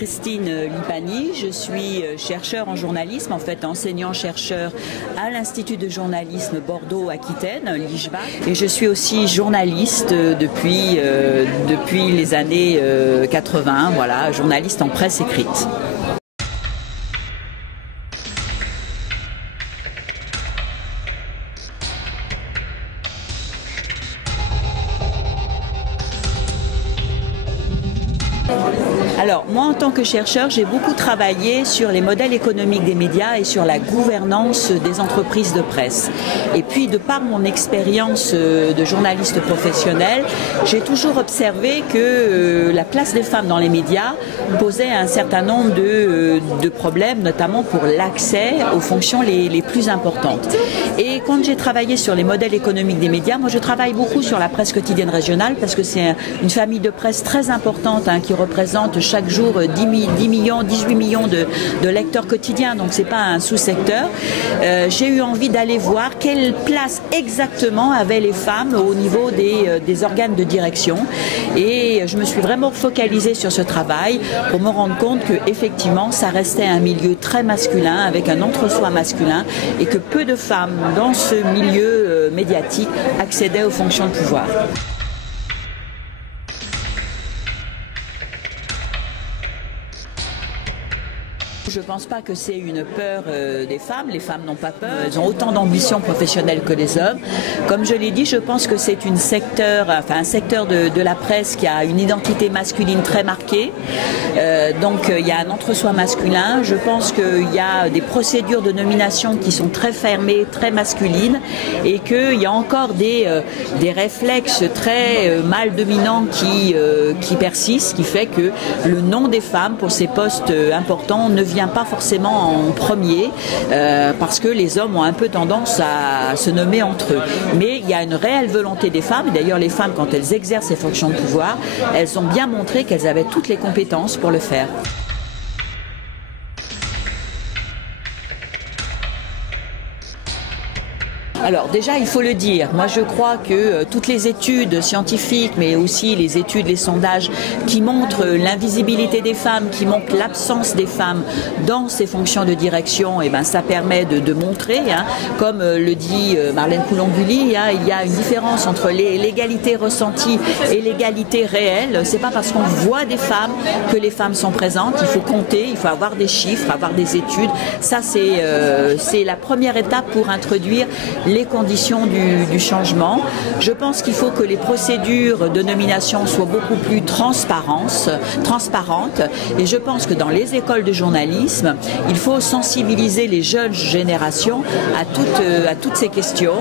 Christine Lipani, je suis chercheur en journalisme, en fait enseignant-chercheur à l'Institut de journalisme Bordeaux-Aquitaine, l'IJBA. Et je suis aussi journaliste depuis les années 80, voilà, journaliste en presse écrite. Alors, moi, en tant que chercheur, j'ai beaucoup travaillé sur les modèles économiques des médias et sur la gouvernance des entreprises de presse. Et puis, de par mon expérience de journaliste professionnel, j'ai toujours observé que la place des femmes dans les médias posait un certain nombre de problèmes, notamment pour l'accès aux fonctions les plus importantes. Et quand j'ai travaillé sur les modèles économiques des médias, moi, je travaille beaucoup sur la presse quotidienne régionale parce que c'est une famille de presse très importante qui représente chaque jour 18 millions de lecteurs quotidiens, donc c'est pas un sous-secteur. J'ai eu envie d'aller voir quelle place exactement avaient les femmes au niveau des organes de direction, et je me suis vraiment focalisée sur ce travail pour me rendre compte que effectivement ça restait un milieu très masculin avec un entre-soi masculin et que peu de femmes dans ce milieu médiatique accédaient aux fonctions de pouvoir. Je ne pense pas que c'est une peur des femmes. Les femmes n'ont pas peur. Elles ont autant d'ambition professionnelle que les hommes. Comme je l'ai dit, je pense que c'est un secteur de la presse qui a une identité masculine très marquée. Donc il y a un entre-soi masculin. Je pense qu'il y a des procédures de nomination qui sont très fermées, très masculines, et qu'il y a encore des réflexes très mâles dominants qui persistent, qui fait que le nom des femmes pour ces postes importants ne vient pas forcément en premier parce que les hommes ont un peu tendance à se nommer entre eux. Mais il y a une réelle volonté des femmes, et d'ailleurs les femmes, quand elles exercent ces fonctions de pouvoir, elles ont bien montré qu'elles avaient toutes les compétences pour le faire. Alors déjà, il faut le dire, moi je crois que toutes les études scientifiques, mais aussi les études, les sondages qui montrent l'invisibilité des femmes, qui montrent l'absence des femmes dans ces fonctions de direction, et ben ça permet de montrer, comme le dit Marlène Coulon-Gully, il y a une différence entre l'égalité ressentie et l'égalité réelle. C'est pas parce qu'on voit des femmes que les femmes sont présentes, il faut compter, il faut avoir des chiffres, avoir des études. Ça c'est la première étape pour introduire les conditions du changement. Je pense qu'il faut que les procédures de nomination soient beaucoup plus transparentes, et je pense que dans les écoles de journalisme, il faut sensibiliser les jeunes générations à toutes ces questions.